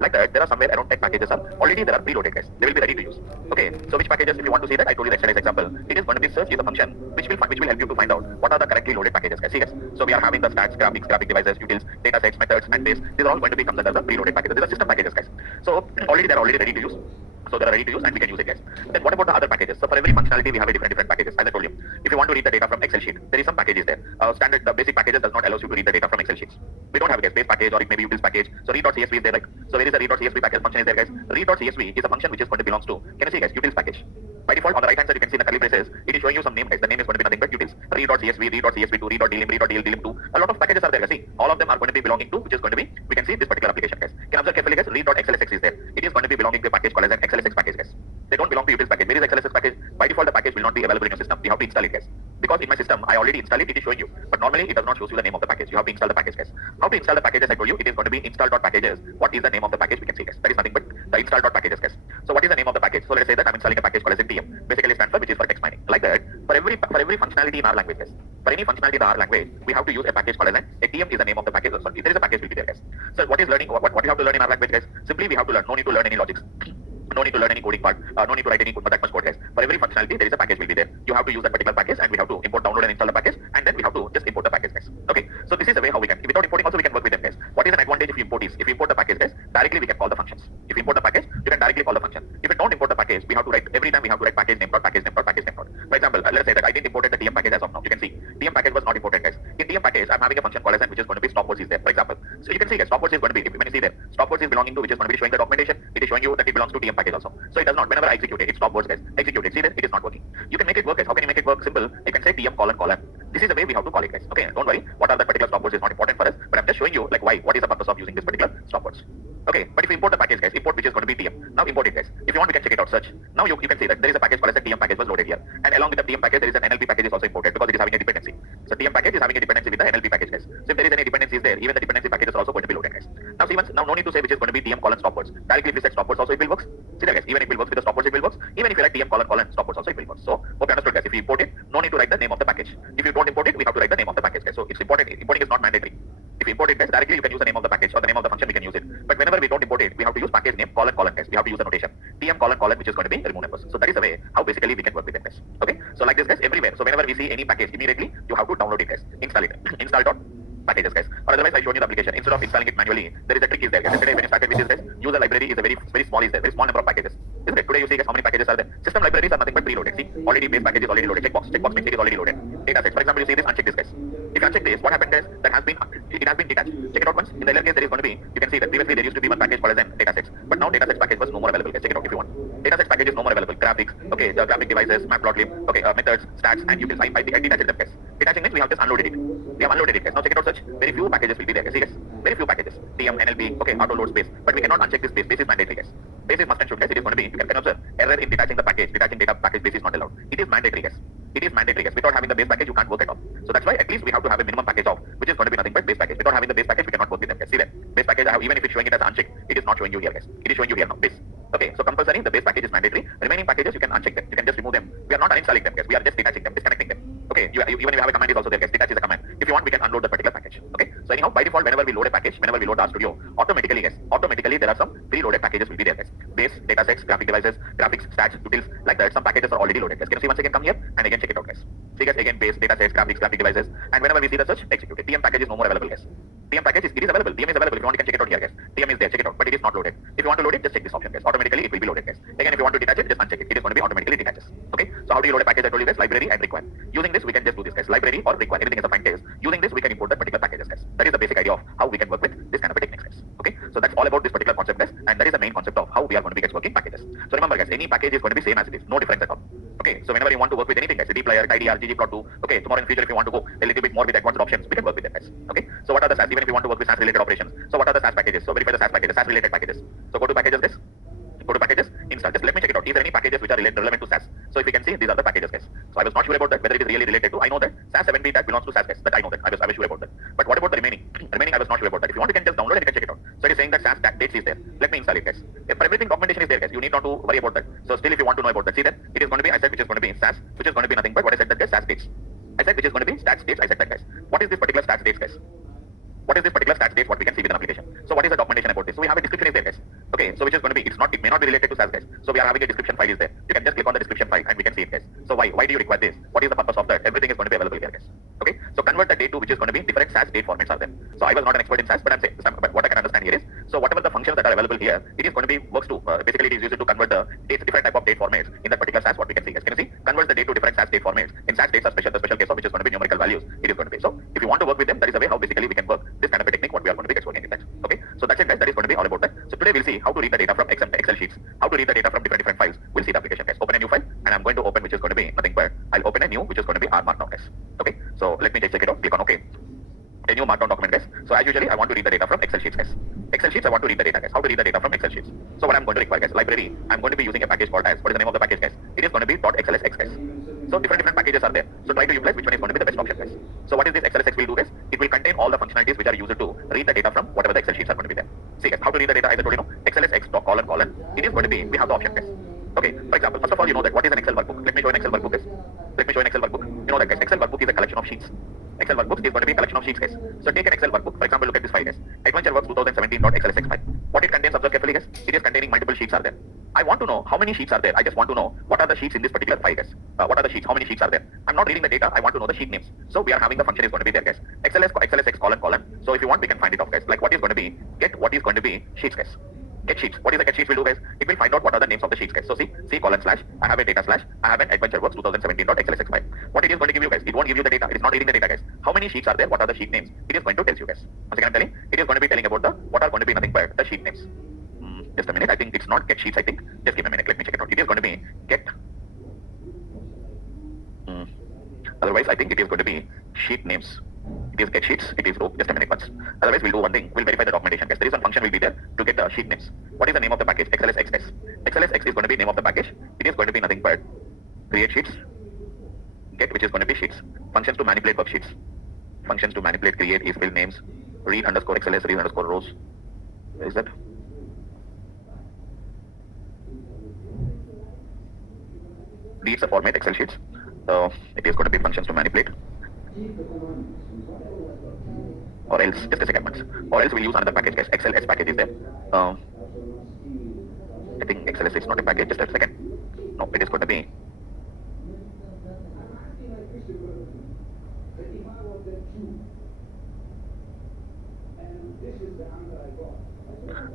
Like that, there are somewhere around 10 packages are already there are preloaded guys. They will be ready to use. Okay, so which packages, if you want to see that, I told you the exercise example. It is going to be search is a function which will help you to find out what are the correctly loaded packages guys. See guys, so we are having the stats, graphics, graphic devices, utils, data sets, methods, and this. These are all going to be comes under the preloaded packages. These are system packages guys. So already they are already ready to use. So they are ready to use and we can use it guys. Then what about the other packages? So for every functionality we have a different packages. As I told you, if you want to read the data from Excel sheet, there is some packages there. Standard the basic packages does not allow you to read the data from Excel sheets. We don't have a guys base package or it may be utils package. So read.csv is there like so where is the read.csv package function is there guys. Read.csv is a function which is going to belongs to can you see guys utils package. By default on the right hand side you can see the curly braces. It is showing you some name guys. The name is going to be nothing but utils. Read.csv, read.csv2, read.dlim, read.dlim2. A lot of packages are there guys. See all of them are going to be belonging to which is going to be we can see this particular application guys. Can observe carefully guys. Read.xlsx is there. It is going to be belonging to a package called as an xlsx package guys. They don't belong to utils package. Where is xlsx package? By default the package will not be available in your system. You have to install it guys. Because in my system I already installed it, it is showing you. But normally it does not show you the name of the package. You have to install the package guys. How to install the packages I told you, it is going to be install.packages. What is the name of the package we can see guys. That is nothing but the install.packages guys. So what is the name of the package? So let's say that I'm installing a package called as TM. Basically stands for which is for text mining. Like that, for every functionality in our language guys. For any functionality in our language, we have to use a package called as a TM is the name of the package. So there is a package will be there guys. So what is learning? What you have to learn in our language guys? Simply we have to learn. No need to learn any logics. No need to learn any coding part. No need to write any that much code guys. For every functionality there is a package will be there. You have to use that particular package and we have to import, download and install the package and then we have to just import the package guys. Okay. So this is the way how we can. Without importing also we can work with them guys. What is an advantage if you import is if you import the package guys, directly we can call the functions. If you import the package, you can directly call the function. If you don't import the package, we have to write every time we have to write package name dot package name dot package name dot. For example, let's say that I didn't import the TM package as of now. You can see TM package was not imported guys. In TM package, I'm having a function called as which is going to be stopwords is there. For example, so you can see guys, stopwords is going to be when you see there, stopwords is belonging to which is going to be showing the documentation. It is showing you that it belongs to TM package also. So it does not. Whenever I execute it, it stopwords guys. Execute it. See there, it is not working. You can make it work guys. How can you make it work? Simple. You can say TM colon colon. This is the way we have to call it guys. Okay, don't worry. What are the particular stopwords is not important for us, but I'm just showing you like why. What is the purpose of using this particular stopwords? Okay, but if you import the package guys, import which is going to be TM. Now import it guys. If you want, we can check it out. Search. Now you can see that there is a package called as the TM package was loaded here, and along with the TM package there is an NLP package is also imported because it is having a dependency. So TM package is having a dependency with the NLP package guys. So if there is any dependencies there, even the dependency packages are also going to be loaded guys. Now see once now no need to say which is going to be TM colon stopwords. Directly if you set stopwords also it will work. See that guys, even if it works with the stopwords it will work. Even if you write TM colon colon stopwords also it will work. So hope you understood guys. If you import it, no need to write the name of the package. If you don't import it, we have to write the name of the package guys. So it's important. Importing is not mandatory. If you import it guys, directly you can use the name of the package or the name of the function we can use it. But whenever we don't import it, we have to use package name colon colon guys. We have to use the notation TM colon colon which is going to be remove numbers. So that is the way how basically we can work with them guys. Okay. So like this guys everywhere. So whenever we see any package immediately you have to download it guys. Install it. Install dot packages guys. Or otherwise I showed you the application. Instead of installing it manually, there is a trick is there guys. Yesterday when you started with this guys, user library is a very small is there. Very small number of packages. Isn't it? Today you see guys how many packages are there. System libraries are nothing but preloaded. See already base package is already loaded. Checkbox. Checkbox means it is already loaded. Data sets. For example you see this, uncheck this guys. If you uncheck this, what happened guys? That has been it has been detached. Check it out once. In the earlier case there is going to be you can see that previously there used to be one package called as data sets. But now data sets package was no more available guys. Check it out if you want. Data sets package is no more available. Graphics, okay, the graphic devices, matplotlib, okay, methods, stats, and utils. I detached them guys. Detaching means we have just unloaded it. We have unloaded it guys. Now check it out search. Very few packages will be there guys. See guys. Very few packages. TM, NLP, okay, auto load space. But we cannot uncheck this space. This is mandatory guys. This is must and should guys. It is going to be. You can observe error in detaching the package. Detaching data package base is not allowed. It is mandatory guys. It is mandatory guys. Without having the base package you can't work at all. So that's why at least we have to have a minimum package of which is going to be nothing but base package. Without having the base package we cannot work with them guys. See that base package I have even if it's showing it as unchecked, it is not showing you here guys. It is showing you here now base. Okay, so compulsory the base package is mandatory. Remaining packages you can uncheck them. You can just remove them. We are not uninstalling them guys. We are just detaching them, disconnecting them. Okay, even if you have a command is also there guys. Detach is a command. If you want we can unload the particular package. Okay, so anyhow by default whenever we load a package, whenever we load RStudio, automatically guys, automatically there are some preloaded packages will be there guys. Base, data sets, graphic devices, graphics, stats, utils, like that. Some packages are already loaded guys. Can you see once again come here and again check it out guys. See guys again base, data sets, graphics, graphic devices, and whenever we see the search, execute it. TM package is no more available guys. TM package is available. TM is available. If you want you can check it out here guys. TM is there, check it out, but it is not loaded. If you want to load it, just check this option guys. Automatically it will be loaded guys. Again if you want to detach it, just uncheck it. It is going to be automatically detaches. Okay, so how do you load a package? I told you guys library and require. Using this we can just do this guys. Library or require. Everything is a fine case. Using this we can import the particular packages guys. That is the basic idea of how we can work with this kind of a techniques guys. Okay, so that's all about this particular concept guys, and that is the main concept of how we are going to be guys working packages. So remember guys, any package is going to be same as it is, no difference at all. Okay, so whenever you want to work with anything guys, dplyr, tidyr, ggplot2, okay, tomorrow in future if you want to go a little bit more with advanced options, we can work with them guys. Okay, so what are the SAS? Even if you want to work with SAS related operations, so what are the SAS packages? So verify the SAS packages, SAS related packages. So go to packages guys. Go to packages, install. Just let me check it out. Is there any packages which are relevant to SAS? So if you can see, these are the packages guys. So I was not sure about that, whether it is really related to. I know that SAS 7B that belongs to SAS guys. That I know that. I was sure about that. But what about the remaining? Remaining I was not sure about that. If you want, you can just download and you can check it out. So it is saying that SAS dates is there. Let me install it guys. If everything documentation is there guys, you need not to worry about that. So still if you want to know about that, see that it is going to be I said which is going to be SAS, which is going to be nothing but what I said that guys SAS dates. I said which is going to be stats dates. I said that guys. What is this particular stats dates guys? What is this particular stats dates? What we can see with an application. So what is the documentation about this? So we have a It may not be related to SAS, guys. So we are having a description file is there. You can just click on the description file and we can see it, guys. So why do you require this? What is the purpose of that? Everything is going to be available here, guys. Okay. So convert the date to which is going to be different SAS date formats are there. So I was not an expert in SAS, but I'm saying, but what I can understand here is, so whatever the functions that are available here, it is going to be works to basically it is used to convert the dates, different type of date formats in that particular SAS. What we can see, guys. Can you see? Converts the date to different SAS date formats. In SAS dates are special, the special case of which is going to be numerical values. It is going to be. So if you want to work with them, that is the way how basically we can work this kind of a technique. What we are going to be exploring in that. Okay. So that's it, guys. That is going to be all about that. So today we'll see how to read the data from Excel sheets, how to read the data from different files. We'll see the application, guys. Open a new file, and I'm going to open which is going to be nothing but I'll open a new which is going to be R Markdown, guys. Okay. So let me just check it out. Click on OK. A new Markdown document, guys. So as usually, I want to read the data from Excel sheets, guys. Excel sheets, I want to read the data, guys. How to read the data from Excel sheets? So what I'm going to require, guys, library. I'm going to be using a package called as, what is the name of the package, guys? It is going to be .xlsx, guys. So different packages are there. So try to utilize which one is going to be the best option, guys. So what is this XLSX will do, guys? It will contain all the functionalities which are used to read the data from whatever the Excel sheets are going to be there. See, guys, how to read the data? As I told you, XLSX colon. It is going to be, we have the option, guys. Okay, for example, first of all, you know that what is an Excel workbook? Let me show an Excel workbook, guys. Let me show an Excel workbook. You know that, guys, Excel workbook is a collection of sheets. Excel workbook is going to be a collection of sheets, guys. So take an Excel workbook. For example, look at this file, guys. AdventureWorks 2017.xlsx file. What it contains, observe carefully, guys. It is containing multiple sheets are there. I want to know how many sheets are there. I just want to know what are the sheets in this particular file, guys. What are the sheets? How many sheets are there? I'm not reading the data. I want to know the sheet names. So we are having the function is going to be there, guys. XLSX colon. So if you want, we can find it off, guys. Like what is going to be get what is going to be sheets, guys. Get sheets. What is the get sheets will do, guys? It will find out what are the names of the sheets, guys. So see colon slash, I have a data slash, I have an AdventureWorks 2017.xlsx file. What it is going to give you, guys? It won't give you the data. It is not reading the data, guys. How many sheets are there? What are the sheet names? It is going to tell you, guys. Once again, I'm telling, it is going to be telling about the what are going to be nothing but the sheet names. Just a minute. I think it's not get sheets. I think. Just give me a minute. Let me check it out. It is going to be get. Otherwise, I think it is going to be sheet names. It is get sheets. It is row. Just a minute once. Otherwise, we'll do one thing. We'll verify the documentation, guys. There is one function will be there to get the sheet names. What is the name of the package? XLSX. XLSX is going to be name of the package. It is going to be nothing but create sheets. Get, which is going to be sheets. Functions to manipulate worksheets. Functions to manipulate create is fill names. Read underscore XLS. Read underscore rows. Where is that? Reads the format Excel sheets. It is going to be functions to manipulate. Or else, just a second once. Or else we'll use another package, guys. XLS package is there. I think XLS is not a package. Just a second. No, it is going to be.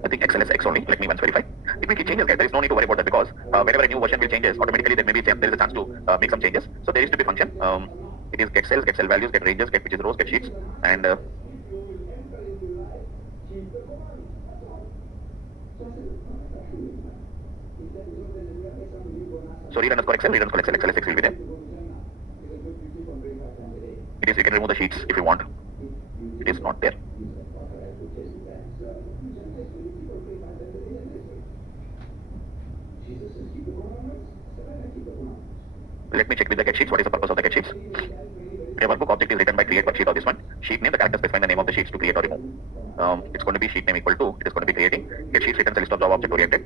I think XLSX only. Let me once verify. It will keep changes, guys. There is no need to worry about that because whenever a new version will changes, automatically there may be there is a chance to make some changes. So there is to be function. It is get cells, get cell values, get ranges, get which is rows, get sheets, and so read underscore Excel, XLSX will be there. It is, you can remove the sheets if you want. It is not there. Let me check with the get sheets. What is the purpose of the get sheets? A workbook object is written by create worksheet or this one. Sheet name, the character specifying the name of the sheets to create or remove. It's going to be sheet name equal to, it is going to be creating. Get sheets returns a list of Java object oriented.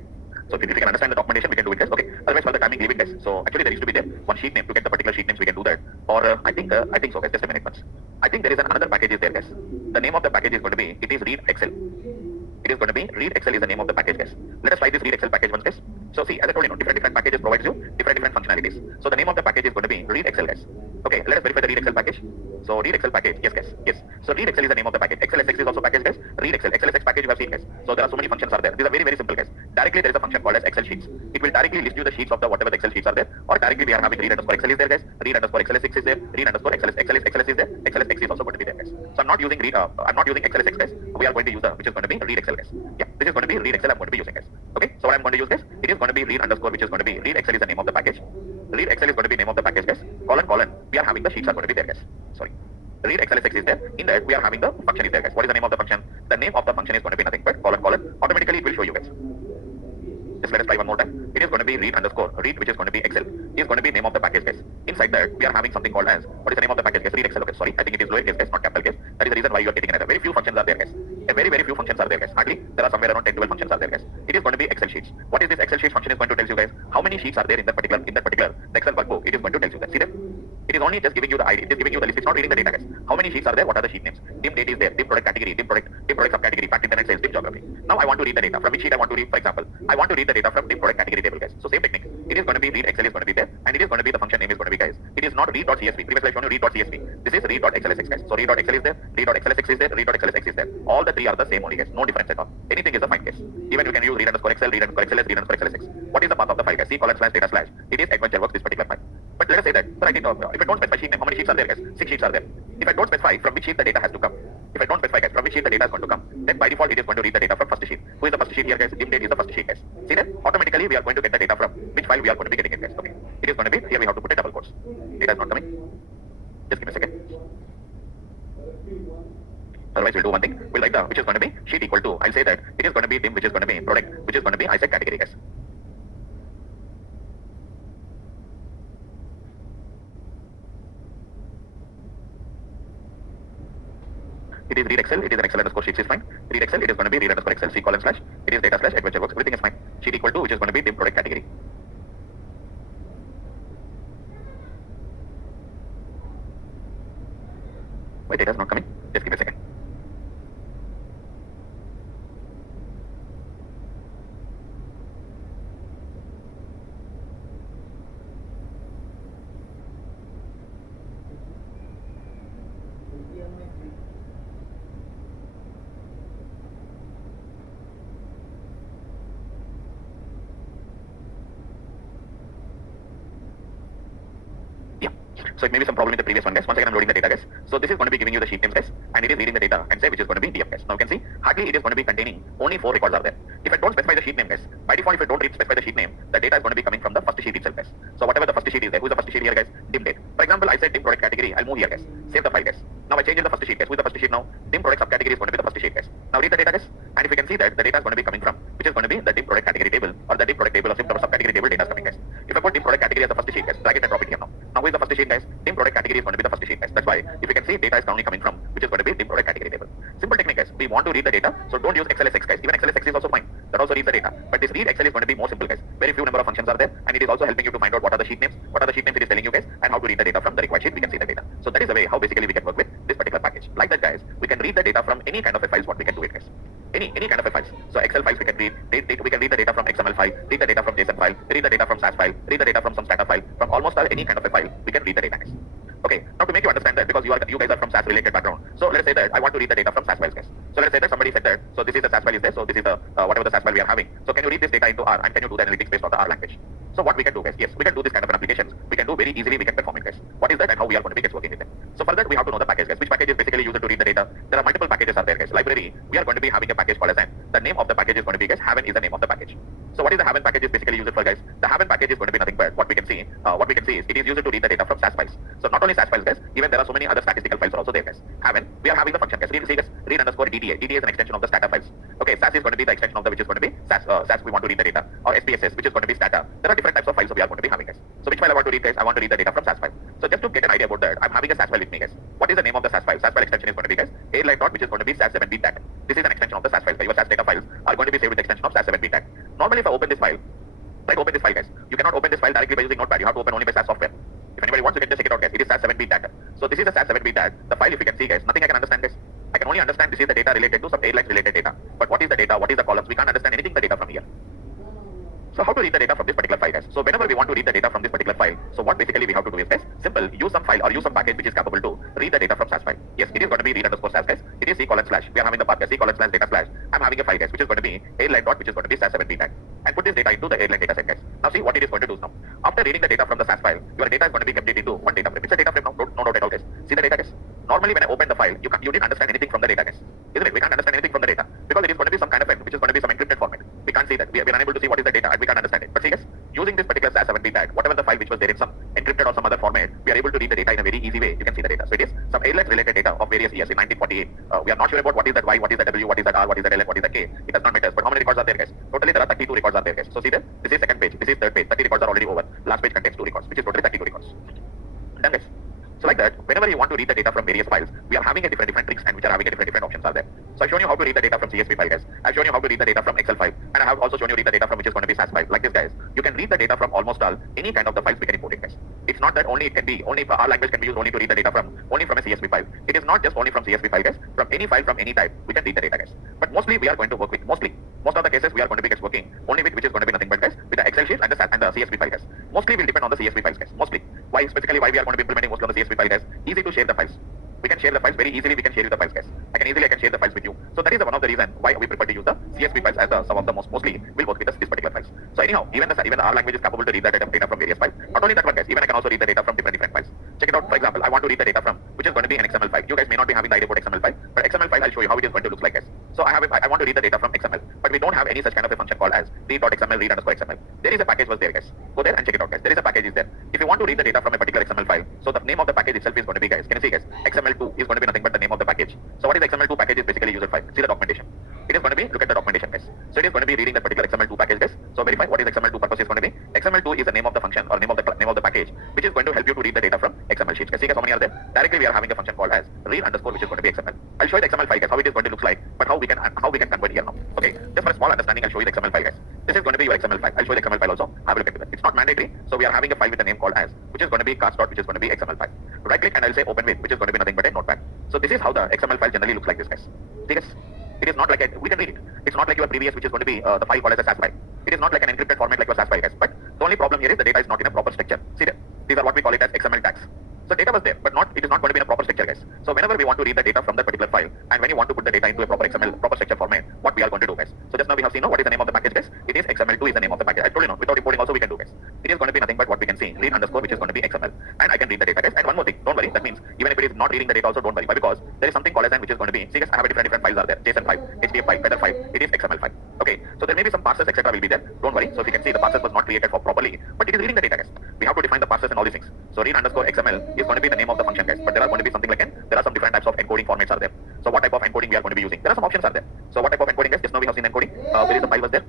So if you can understand the documentation, we can do it, guys. Okay. Otherwise, for the timing, leave it, guys. So actually, there used to be there one sheet name to get the particular sheet names. We can do that. Or I think so, guys. Just a minute, once. I think there is another package is there, guys. The name of the package is going to be. It is read Excel. It is going to be read Excel is the name of the package, guys. Let us try this read Excel package once, guys. So see, as I told you, different packages provides you different functionalities. So the name of the package is going to be read Excel, guys. Okay. Let us verify the read Excel package. So read Excel package, yes, guys. Yes. So read Excel is the name of the package. XLSX is also package, guys. Read Excel. XLSX package you have seen, guys. So there are so many functions are there. These are very simple, guys. Directly there is a function called as Excel sheets. It will directly list you the sheets of the whatever the Excel sheets are there, or directly we are having read underscore Excel is there, guys. Read underscore XLSX is there. Read underscore XLS is there. XLSX is also going to be there, guys. So I'm not using XLSX, guys. We are going to use which is going to be read Excel, guys. Yeah, this is going to be read Excel. I'm going to be using, guys. Okay. So what I'm going to use, guys, it is going to be read underscore, which is going to be read Excel is the name of the package. Read Excel is going to be name of the package, guys. Colon. We are having the sheets are going to be there, guys. Sorry. Read XLSX is there. In that we are having the function is there, guys. What is the name of the function? The name of the function is going to be nothing but colon. Automatically it will show you, guys. Just let us try one more time. It is going to be read underscore read, which is going to be Excel. Is going to be name of the package, guys. Inside that we are having something called as what is the name of the package, guys? Read Excel. Okay, sorry, I think it is lowercase, guys, not capital case. That is the reason why you are getting another. Very few functions are there, guys. Very few functions are there, guys. Hardly there are somewhere around 10-12 functions are there, guys. It is going to be Excel sheets. What is this Excel sheet function is going to tell you, guys? How many sheets are there in that particular the Excel workbook? It is going to tell you that. See that? It is only just giving you the ID. It is giving you the list. It's not reading the data, guys. How many sheets are there? What are the sheet names? Dim date is there. Dim product category. Dim product subcategory. Fact, internet sales. Dim geography. Now I want to read the data. From which sheet I want to read? For example, I want to read the data from dim product category table, guys. So same technique. It is going to be read Excel is going to be there, and it is going to be the function name is going to be, guys. It is not read.csv. Previously I shown you read.csv. This is read.xlsx, guys. So read.excel is there. Read.xlsx is there. Read.xlsx is there. All the three are the same only, guys. No difference at all. Anything is a fine, guys. Even you can use read_excel, read_xls, read_xlsx. What is the path of the file, guys? C:/data/. It is AdventureWorks, this particular file. But let us say that, sir, I didn't know, if I don't specify sheet name, how many sheets are there, guys? 6 sheets are there. If I don't specify from which sheet the data has to come, if I don't specify, guys, from which sheet the data is going to come, then by default it is going to read the data from first sheet. Who is the first sheet here, guys? Dim date is the first sheet, guys. See that? Automatically we are going to get the data from which file we are going to be getting it, guys. Okay. It is going to be, here we have to put a double quotes. Data is not coming. Just give me a second. Otherwise we'll do one thing. We'll write the which is going to be sheet equal to, I'll say that it is going to be dim, which is going to be product, which is going to be I said category, guys. It is read Excel, it is an Excel underscore sheets is fine. Read Excel, it is going to be read_Excel, C:// it is data/AdventureWorks, everything is fine. Sheet equal to, which is going to be dim product category. Why data is not coming? Just give me a second. So it may be some problem with the previous one, guys. Once again, I'm loading the data, guys. So this is going to be giving you the sheet names, guys, and it is reading the data and say which is going to be DF, guys. Now you can see hardly it is going to be containing only 4 records are there. If I don't specify the sheet name, guys, by default, if I don't specify the sheet name, the data is going to be coming from the first sheet itself, guys. So whatever the first sheet is there, who's the first sheet here, guys? Dim date. For example, I said dim product category. I'll move here, guys. Save the file, guys. Now I change in the first sheet, guys. Who's the first sheet now? Dim product subcategory is going to be the first sheet, guys. Now read the data, guys, and if you can see that the data is going to be coming from which is going to be the dim product category table or the dim product table or subcategory table data is coming, guys. If I put dim product category as the first sheet, guys, drag it and drop it here now. Now who is the first sheet, guys? Dim product category is going to be the first sheet, guys. That's why if you can see data is only coming from which is going to be dim product category table. Simple technique, guys. We want to read the data, so don't use XLSX, guys. Even XLSX is also fine. That also reads the data. But this read Excel is going to be more simple, guys. Very few number of functions are there, and it is also helping you to find out what are the sheet names, it is telling you, guys, and how to read the data from the required sheet. We can see the data. So that is the way how basically we can work with this particular package. Like that, guys, we can read the data from any kind of a files. What we can do it, guys. Any kind of a files. So Excel files we can read. We can read the data from XML file, read the data from JSON file, read the data from SAS file, read the data from some Stata file. From almost any kind of a file, we can read the data, guys. Okay, now to make you understand that, because you guys are from SAS related background, so let's say that I want to read the data from SAS files, guys. So let's say that somebody said that, so this is the SAS file is there, so this is the whatever the SAS file we are having. So can you read this data into R, and can you do the analytics based on the R language? So what we can do, guys, yes, we can do this kind of an applications. We can do very easily, we can perform it, guys. What is that and how we are going to be working with it? So for that we have to know the package, guys. Which package is basically used to read the data? There are multiple packages are there, guys. Library, we are going to be having a package called as an. The name of the package is going to be, guys, Haven is the name of the package. So what is the Haven package is basically used for, guys? The Haven package is going to be nothing but what we can see is it is used to read the data from SAS files. So not only SAS files, guys, even there are so many other statistical files are also there, guys. Haven, we are having the function, guys. Read_DTA. DTA is an extension of the Stata files. Okay, SAS is going to be the extension of the which is going to be SAS. We want to read the data, or SPSS, which is going to be Stata. There are different types of files we are going to be having, guys. So which file I want to read, guys? I want to read the data from SAS file. So just to get an idea about that, I'm having a SAS file with me, guys. What is the name of the SAS file? SAS file extension is going to be, guys, airline dot, which is going to be SAS7b tag. This is an extension of the SAS file. Your SAS data files are going to be saved with the extension of SAS7b tag. Normally, if I open this file, guys, you cannot open this file directly by using Notepad. You have to open only by SAS software. If anybody wants, you can just check it out, guys. It is SAS7b tag. So this is a SAS7b tag. The file, if you can see, guys, nothing I can understand, guys. I can only understand this is the data related to some airlines related data. But what is the data? What is the columns? We can't understand anything the data from here. So how to read the data from this particular file, guys? So whenever we want to read the data from this particular file, so what basically we have to do is, guys, simple, use some file or use some package which is capable to read the data from SAS file. Yes, it is going to be read_SAS, guys. It is C:/. We are having the path, guys, C:/data/. I'm having a file, guys, which is going to be airline dot, which is going to be SAS7b tag. And put this data into the airline data set, guys. Now see what it is going to do now. After reading the data from the SAS file, your data is going to be kept into one data frame. It's a data frame now, no doubt at all, guys. See the data, guys. Normally when I open the file, you didn't understand anything from the data, guys. Isn't it? We can't understand anything from the data because it is going to be some kind of which is going to be some encrypted format. We can't see that. We are unable to see what is the data and we can't understand it. But see, guys, using this particular SAS7b tag, whatever the file which was there in some encrypted or some other format, we are able to read the data in a very easy way. You can see the data. So it is some airlines related data of various years in 1948. We are not sure about what is that Y, what is that W, what is that R, what is that L, and what is that K. It does not matter. But how many records are there, guys? Totally there are 32 records are there, guys. So see there. This is second page. This is third page. 30 records are already over. Last page contains 2 records, which is totally 32 records. Done, guys. So like that whenever you want to read the data from various files, we are having a different tricks and which are having a different options are there. So I've shown you how to read the data from CSV file, guys. I've shown you how to read the data from Excel file, and I have also shown you read the data from which is going to be SAS file. Like this, guys, you can read the data from almost all any kind of the files we can import it, guys. It's not that only it can be only our language can be used only to read the data from only from a CSV file. It is not just only from CSV file, guys. From any file from any type, we can read the data, guys. But mostly we are going to work with most of the cases we are going to be working only with which is going to be nothing but, guys, with the Excel sheet and the CSV file, guys. Mostly will depend on the CSV files, guys. Mostly. Why specifically why we are going to be implementing mostly on the CSV file, guys? Easy to share the files. We can share the files very easily. We can share the files, guys. I can share the files with you. So that is one of the reason why we prefer to use the CSV files as some of the mostly will work with this particular files. So anyhow, even our language is capable to read the data from various files. Not only that one, guys. Even I can also read the data from different files. Check it out. For example, I want to read the data from which is going to be an XML file. You guys may not be having the idea about XML file, but XML file I'll show you how it is going to look like, guys. So I want to read the data from XML, but we don't have any such kind of a function called as read.xml, read_xml. There is a package was there, guys. Go there and check it out, guys. There is a package is there. If you want to read the data from a particular XML file, so the name of the package itself is going to be, guys. Can you see, guys? XML2 is going to be nothing but the name of the package. So what is XML2 package is basically user file. See the documentation. It is going to be, look at the documentation, guys. So it is going to be reading that particular XML2 package, guys. So verify what is XML2 purpose is going to be. XML2 is the name of the function or name of the package, which is going to help you to read the data from XML sheets. Guys, see, guys, how many are there? Directly we are having a function called as read_, which is going to be XML. I'll show you the XML file, guys, how it is going to look like, but how we can convert here now. Okay, just for a small understanding, I'll show you the XML file, guys. This is going to be your XML file. I'll show you the XML file also. Have a look at that. It's not mandatory, so we are having a file with a name called as, which is going to be cast which is going to be XML file. Right click and I'll say open with, which is going to be nothing but a notepad. So this is how the XML file generally looks like this, guys. See, guys, it is not like we can read it. It's not like your previous, which is going to be the file called as a SAS file. It is not like an encrypted format like your SAS file, guys. But the only problem here is the data is not in a proper structure. See that? These are what we call it as XML tags. So data was there, but it is not going to be in a proper structure, guys. So whenever we want to read the data from that particular file, and when you want to put the data into a proper XML, proper structure format, what we are going to do, guys. So just now we have seen what is the name of the package, guys. It is XML2 is the name of the package. I told you no, without importing also we can do, guys. It is going to be nothing but what we can see, read_, which is going to be XML, and I can read the data, guys. And one more thing, don't worry. That means even if it is not reading the data, also don't worry, because there is something called as which is going to be. See, guys, I have a different files are there. JSON file, HDF file, weather file. It is XML file. Okay, so there may be some parsers, etc. will be there. Don't worry. So if you can see, the parsers was not created for properly, but it is reading the data, guys. We have to define the parsers and all these things. So read_XML is going to be the name of the function, guys. But there are going to be something like there are some different types of encoding formats are there. So what type of encoding we are going to be using? There are some options are there. So what type of encoding, guys? Just now we have seen encoding. Where is the file was there?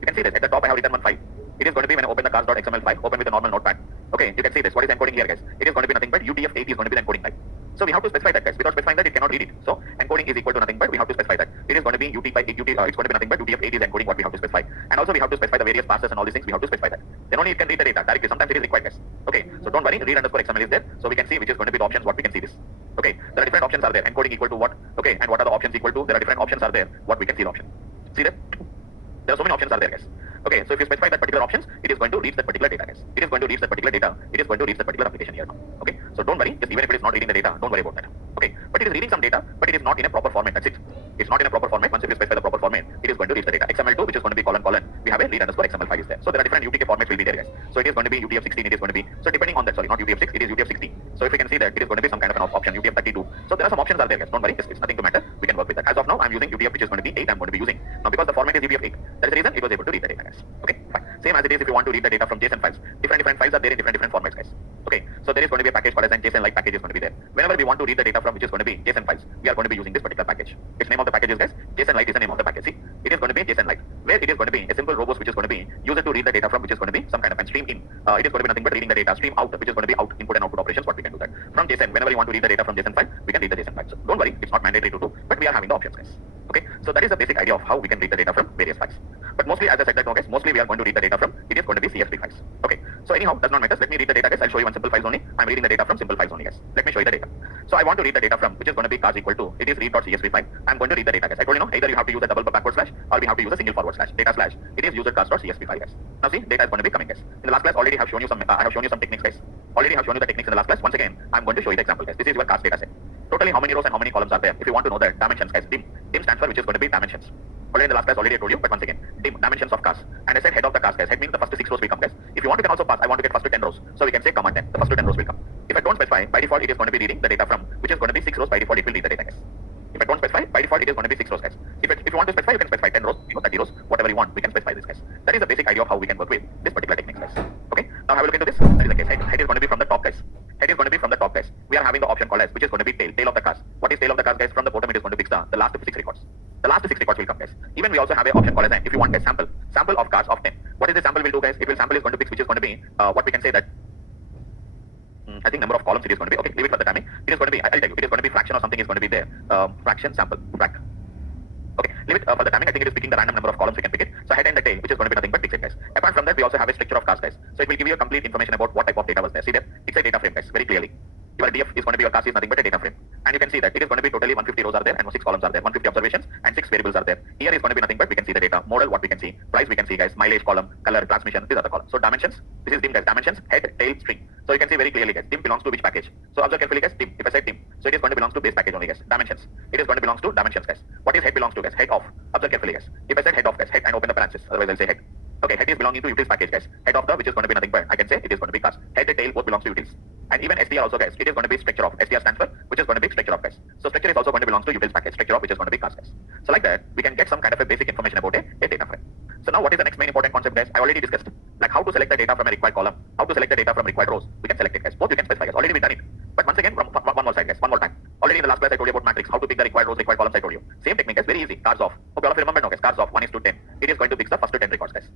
You can see this. At the top I have written one file. It is going to be when I open the cast.xml file, open with a normal notepad. Okay, you can see this. What is encoding here, guys? It is going to be nothing but UTF-8 is going to be the encoding type. So we have to specify that, guys. Without specifying that, it cannot read it. So encoding is equal to nothing but we have to specify that. It is going to be it's going to be nothing but UTF-8 is encoding what we have to specify. And also we have to specify the various parsers and all these things. We have to specify that. Then only it can read the data directly. Sometimes it is required, guys. Okay, so don't worry. Read_XML is there. So we can see which is going to be the options. What we can see this. Okay, there are different options are there. Encoding equal to what? Okay, and what are the options equal to? There are different options are there. What we can see the option. See that? There are so many options are there, guys. Okay, so if you specify that particular options, it is going to read that particular data, guys. It is going to read that particular data. It is going to read that particular application here now. Okay, so don't worry. Just even if it is not reading the data, don't worry about that. Okay, but it is reading some data, but it is not in a proper format. That's it. It's not in a proper format. Once you specify the proper format, it is going to read the data. XML2, which is going to be : we have a read_XML file is there. So there are different UTK formats will be there, guys. So it is going to be UTF-16. It is going to be so depending on that. Sorry, not UTF-6. It is UTF-16. So if you can see that, it is going to be some kind of an option UTF-32. So there are some options are there, guys. Don't worry. It's nothing to matter. We can work with that. As of now, I'm using UTF, which is going to be 8. I'm going to be using now because the format is UTF-8. That is the reason it was able to read the data, guys. Okay, fine. Same as it is if you want to read the data from JSON files. Different files are there in different formats, guys. Okay, so there is going to be a package called as an JSON-like package is going to be there. Whenever we want to read the data from which is going to be JSON files, we are going to be using this particular package. Its name of the package is, guys, JSON-like is the name of the package. See, it is going to be JSON-like, where it is going to be a simple robust which is going to be used to read the data from which is going to be some kind of a stream in. It is going to be nothing but reading the data, stream out, which is going to be out, input and output operations. What we can do that from JSON. Whenever you want to read the data from JSON file, we can read the JSON file. So don't worry, it's not mandatory to do, but we are having the options, guys. Okay, so that is the basic idea of how we can read the data from various files. But mostly, as I said that, guys, mostly we are going to read the data from, it is going to be CSV files. Okay, so anyhow, does not matter. Let me read the data, guys. I'll show you one simple files only. I'm reading the data from simple files only, guys. Let me show you the data. So I want to read the data from, which is going to be cars equal to, it is read.csv file. I'm going to read the data, guys. I told you, no, either you have to use a double backward slash, or we have to use a single forward slash, data slash. It is user cars.csv file, guys. Now see, data is going to be coming, guys. In the last class, already have shown you some, I have shown you some techniques, guys. Already have shown you the techniques in the last class. Once again, I'm going to show you the example, guys. This is your cars data set. Totally how many rows and how many columns are there? If you want to know the dimensions, guys, dim stands for which is going to be dimensions. Already in the last class, already I told you, but once again, dimensions of cars. And I said head of the cars, guys. Head means the first 6 rows will come, guys. If you want, you can also pass. I want to get first to 10 rows. So we can say command 10. The first to 10 rows will come. If I don't specify, by default, it is going to be reading the data from, which is going to be 6 rows. By default, it will read the data, guys. If I don't specify, by default, it is going to be 6 rows, guys. If you want to specify, you can specify 10 rows, 30 rows, whatever you want. We can specify this, guys. That is the basic idea of how we can work with this particular technique, guys. Okay. Now have a look into this. That is the case. Head is going to be from the top, guys. Head is going to be from the top, guys. We are having the option called as, which is going to be tail of the cars. What is tail of the cars, guys? From the bottom, it is going to be the last 6 records. The last 6 records will come, guys. Even we also have an option called as, if you want a sample of cars of 10. What is the sample will do, guys? It will sample is going to be, which is going to be, what we can say that, I think number of columns it is going to be. Okay, leave it for the timing. It is going to be, I'll tell you, it is going to be fraction or something is going to be there. Fraction sample, frac. Okay, leave it for the timing. I think it is picking the random number of columns we can pick it. So head and the tail, which is going to be nothing but fixed, guys. Apart from that, we also have a structure of cars, guys. So it will give you a complete information about what type of data was there. See there? It's a data frame, guys, very clearly. Your DF is going to be, your cars is nothing but a data frame. And you can see that it is going to be totally 150 rows are there and 6 columns are there. 150 observations and 6 variables are there. Here is going to be nothing but we can see the data. Model, what we can see. Price, we can see, guys. Mileage column, color, transmission, these are the columns. So dimensions, this is dim, guys. Dimensions, head, tail, string. So you can see very clearly, guys. Dim belongs to which package? So observe carefully, guys. Dim. If I say dim, so it is going to belongs to base package only, guys. Dimensions. It is going to belongs to dimensions, guys. What is head belongs to, guys? Head off. Observe carefully, guys. If I said head off, guys, head and open the parenthesis. Otherwise I'll say head. Okay, head is belonging to utils package, guys. Head of the, which is going to be nothing but, I can say it is going to be cars. Head and tail both belongs to utils. And even STR also, guys, it is going to be structure of. STR stands for, which is going to be structure of, guys. So structure is also going to belongs to utils package, structure of, which is going to be cars, guys. So like that, we can get some kind of a basic information about a data frame. So now what is the next main important concept, guys? I already discussed, like how to select the data from a required column, how to select the data from required rows. We can select it, guys. Both you can specify, guys. Already we done it. But once again, one more side, guys. One more time. Already in the last class I told you about matrix, how to pick the required rows, required columns. I told you. Same technique, guys. Very easy. Cars off. Okay, all of you remember now, guys. Cars off. 1:10. It is going to pick the first to 10 records, guys.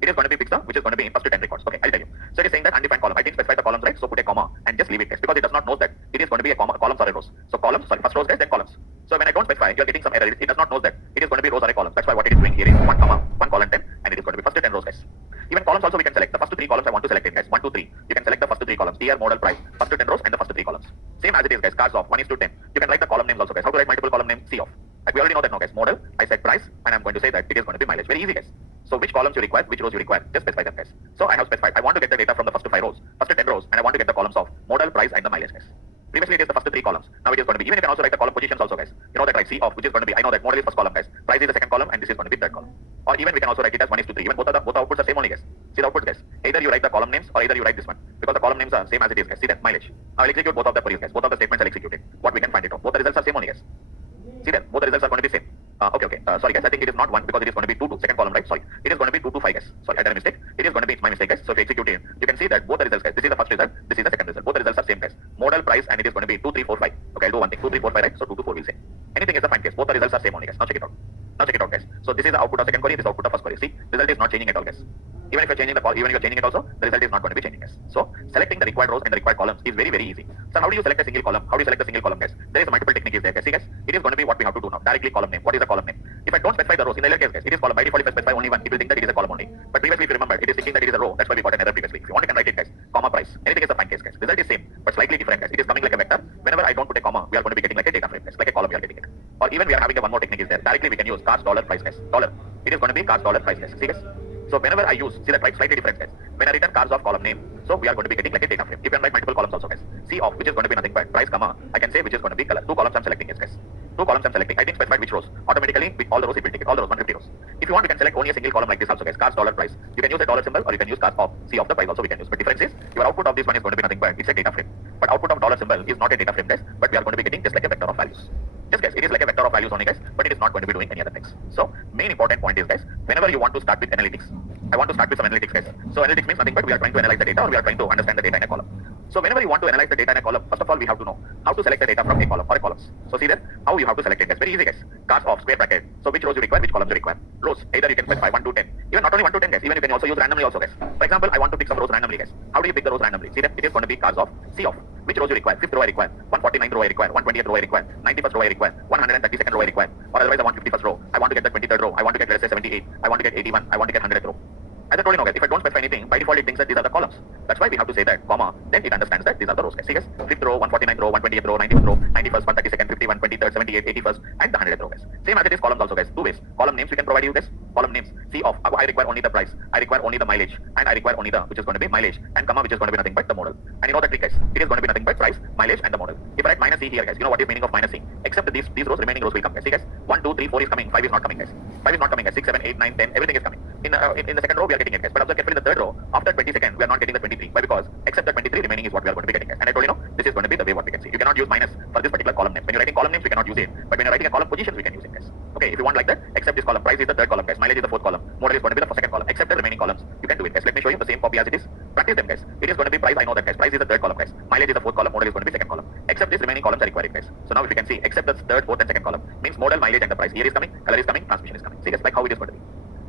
It is going to be pick the, which is going to be in first to 10 records. Okay, I'll tell you. So it is saying that undefined column. I didn't specify the columns, right? So put a comma and just leave it, guys, because it does not know that it is going to be a comma, columns or a rows. So columns, sorry, first rows, guys, then columns. So when I don't specify, you are getting some error. It does not know that it is going to be rows or a column. That's why what it is doing here is 1 comma, 1 column 10, and it is going to be first to 10 rows, guys. Even columns also we can select. The first to 3 columns I want to select it, guys. 1, 2, 3. You can select the first to 3 columns. TR, model, price. First to 10 rows and the first to 3 columns. Same as it is, guys. Cars off. 1:10. You can write the column names also, guys. How to write multiple column names? C off. Like we already know that now, guys. Model, I said price, and I'm going to say that it is going to be mileage. Very easy, guys. So which columns you require, which rows you require, just specify them, guys. So I have specified. I want to get the data from the first to 5 rows, first to 10 rows, and I want to get the columns of model, price, and the mileage, guys. Previously it is the first to 3 columns. Now it is going to be, even you can also write the column positions also, guys. You know that, right? C off, which is going to be, I know that model is first column, guys. Price is the second column, and this is going to be third column. Or even we can also write it as 1:3. Even both the outputs are same only, guys. See the outputs, guys. Either you write the column names or either you write this one, because the column names are same as it is, guys. See that mileage. Now I'll execute both of the queries, guys. Both of the statements I'll execute it. What we can find it out. Both the results are same only, guys. See that both the results are going to be same. Okay. Sorry, guys. I think it is not 1 because it is going to be 2 to second column, right? Sorry. It is going to be 2 to 5, guys. Sorry, I done a mistake. It is going to be, it's my mistake, guys. So if you execute it, you can see that both the results, guys. This is the first result. This is the second result. Both the results are same, guys. Model, price, and it is going to be 2, 3, 4, 5. Okay, I'll do one thing. 2, 3, 4, 5, right? So 2 to 4 will say. Anything is the fine case. Both the results are same only, guys. Now check it out. Now check it out, guys. So this is the output of second query. This is output of first query. See, result is not changing at all, guys. Even if you're changing the call, even if you're changing it also, the result is not going to be changing, guys. So selecting the required rows and the required columns is very, very easy. So how do you select a single column? How do you select a single column, guys? There is a multiple technique is there, guys. See, guys, it is going to be what we have to do now. Directly column name. What is the column name? If I don't specify the rows, in the earlier case, guys, it is column. By default, if I specify only one, it will think that it is a column only. But previously, if you remember, it is thinking that it is a row. That's why we got an error previously. If you want, you can write it, guys. Comma, price. Anything is a fine case, guys. Result is same, but slightly different, guys. It is coming like a vector. Whenever I don't put a comma, we are going to be getting like a data frame, guys. Like a column, we are getting it. Or even we are having a one more technique is there. Directly we can use cars, dollar, price, guys. Dollar. It is going to be cars, dollar, price, guys. See, guys. So whenever I use, see that right, slightly different, guys. When I return cars of column name, so we are going to be getting like a data frame. You can write multiple columns also, guys. C of, which is going to be nothing but price, comma. I can say which is going to be color. 2 columns I'm selecting, yes, guys. 2 columns I'm selecting. I didn't specify which rows. Automatically, with all the rows it will take it. All the rows, 150 rows. If you want, we can select only a single column like this also, guys. Cars, dollar, price. You can use a dollar symbol or you can use cars of C of the price also we can use. But difference is, your output of this one is going to be nothing but it's a data frame. But output of dollar symbol is not a data frame, guys. But we are going to be getting just like a vector of values. Yes, guys, it is like a vector of values only, guys, but it is not going to be doing any other things. So, main important point is, guys, whenever you want to start with analytics, I want to start with some analytics, guys. So, analytics means nothing but we are trying to analyze the data or we are trying to understand the data in a column. So, whenever you want to analyze the data in a column, first of all, we have to know how to select the data from a column or a columns. So, see there, how you have to select it, guys. Very easy, guys. Cars of square bracket. So, which rows you require, which columns you require. Rows, either you can specify 1 to 10. Even not only 1 to 10, guys, even you can also use randomly also, guys. For example, I want to pick some rows randomly, guys. How do you pick the rows randomly? See that it is going to be cars of C of. Which rows you require? 5th row I require, 149th row I require, 120th row I require, 91st row I require, 132nd row I require, or otherwise the 151st row. I want to get the 23rd row. I want to get, let's say, 78. I want to get 81. I want to get 100th row. As I told you, guys, if I don't specify anything, by default it thinks that these are the columns. That's why we have to say that, comma, then it understands that these are the rows, guys. See, guys, 5th row, 149th row, 120th row, 91st row, 91st, 132nd, 51, 23rd, 78, 81st, and the 100th row, guys. Same as it is columns also, guys. 2 ways. Column names we can provide you, guys. Column names. C of, I require only the price. I require only the mileage. And I require only the, which is going to be mileage. And comma, which is going to be nothing but the model. And you know the trick, guys. It is going to be nothing but price, mileage, and the model. If I write minus C here, guys, you know what is meaning of minus C? Except these rows, remaining rows will come, guys. See, guys, 1, 2, 3, 4 is coming. 5 is not coming, guys. 5 is not coming, guys. 6, 7, 8, 9, 10, everything is coming. In the second row, we are getting it, guys. But observe carefully the third row. After 22nd, we are not getting the 23. Why? Because except the 23 remaining is what we are going to be getting, guys. And I told you, this is going to be the way what we can see. You cannot use minus for this particular column name. When you're writing column names, we cannot use it. But when you're writing a column positions, we can use it, guys. Okay, if you want like that, except this column, price is the third column, guys. Mileage is the fourth column. Model is going to be the second column. Except the remaining columns, you can do it, guys. Let me show you the same copy as it is. Practice them, guys. It is going to be price. I know that, guys. Price is the third column, guys. Mileage is the fourth column. Model is going to be second column. Except this remaining columns are required, guys. So now if you can see, except the third, fourth, and second column means model, mileage, and the price. Here is coming, color is coming, transmission is coming. See, guys, like how it is going to be.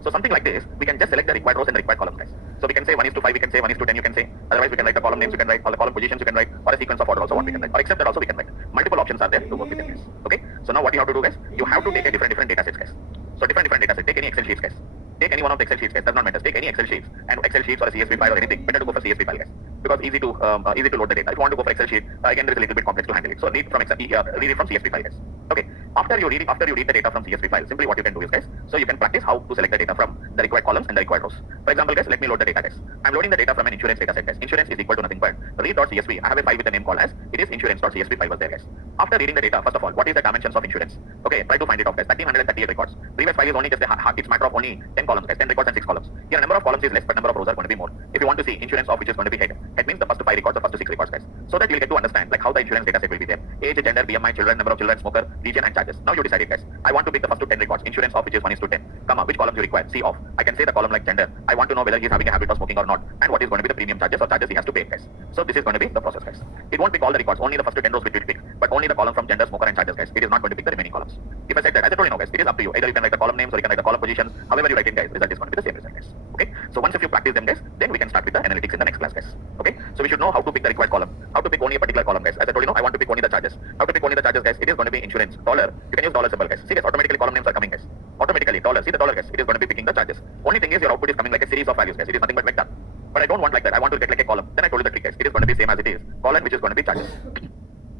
So something like this, we can just select the required rows and the required columns, guys. So we can say 1:5, we can say 1:10, you can say. Otherwise, we can write the column names, you can write, or the column positions, you can write, or a sequence of order also what we can write, or except that also we can write. Multiple options are there to work with it, guys. Okay. So now what you have to do, guys, you have to take a different data sets, guys. So different data sets. Take any Excel sheets, guys. Take any one of the Excel sheets, guys. Does not matter. Take any Excel sheets and Excel sheets or a CSV file or anything. Better to go for CSV file, guys, because easy to load the data. If you want to go for Excel sheet, again there is a little bit complex to handle it. So read from CSV file, guys. Okay. After you read the data from CSV file, simply what you can do is, guys, so you can practice how to select the data from the required columns and the required rows. For example, guys, let me load the data, guys. I'm loading the data from an insurance data set, guys. Insurance is equal to nothing but read.csv. I have a file with the name called as it is insurance.csv file was there, guys. After reading the data, first of all, what is the dimensions of insurance? Okay, try to find it out, guys. 1338 records. Previous file is only just it's matter of only 10 columns, guys. 10 records and 6 columns. Here number of columns is less, but number of rows are going to be more. If you want to see insurance of which is going to be head means the first 5 records or first 6 records, guys. So that you'll get to understand like how the insurance data set will be there. Age, gender, BMI, children, number of children, smoker, region, and charges. Now you decide it, guys. I want to pick the first 10 records. Insurance of which is 1:10. Comma, which columns you require? C of. I can say the column like gender. I want to know whether he's having a habit of smoking or not, and what is going to be the premium charges or charges he has to pay, guys. So this is going to be the process, guys. It won't pick all the records, only the first 10 rows which will pick, but only the column from gender, smoker, and charges, guys. It is not going to pick the remaining columns. If I said that, as I told you now, guys, it is up to you. Either you can write the column names or you can write the column positions. However you write it, guys, result is going to be the same result, guys. Okay. So once if you practice them, guys, then we can start with the analytics in the next class, guys. Okay. So we should know how to pick the required column, how to pick only a particular column, guys. As I told you, I want to pick only the charges. How to pick only the charges, guys? It is going to be insurance. Dollar. You can use dollar symbol, guys. See, guys, automatically column names are coming, guys. Automatically dollar. See the dollar, guys. It is going to be picking the charges. Only thing is your output is coming like a series of values, guys. It is nothing but vector. But I don't want like that. I want to get like a column. Then I told you the trick, guys. It is going to be same as it is. Column which is going to be charges.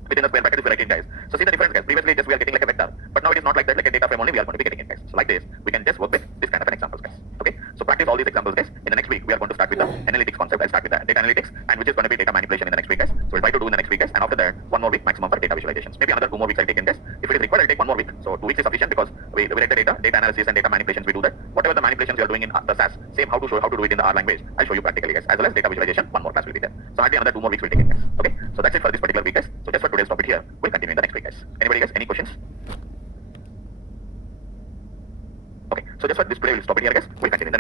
Within the square bracket if you write it, guys. So see the difference, guys. Previously just we are getting like a vector, but now it is not like that, like a data frame only we are going to be getting it, guys. So like this, we can just work with this kind of an examples, guys. Okay. So practice all these examples, guys. In the next week, we are going to start with the analytics concept. I'll start with the data analytics, and which is going to be data manipulation in the next week, guys. So we'll try to do in the next week, guys. And after that, 1 more week maximum for data visualizations. Maybe another 2 more weeks I'll take in, guys. If it is required, I'll take 1 more week. So 2 weeks is sufficient because we read the data analysis and data manipulations. We do that. Whatever the manipulations you are doing in the SAS, same how to do it in the R language. I'll show you practically, guys. As well as data visualization, 1 more class will be there. So hardly another 2 more weeks will take it, guys. Okay. So that's it for this particular week, guys. So just for today's topic here, we'll continue in the next week, guys. Anybody, guys? Any questions? Okay. So just for this today, we'll stop it here, guys. We'll continue in the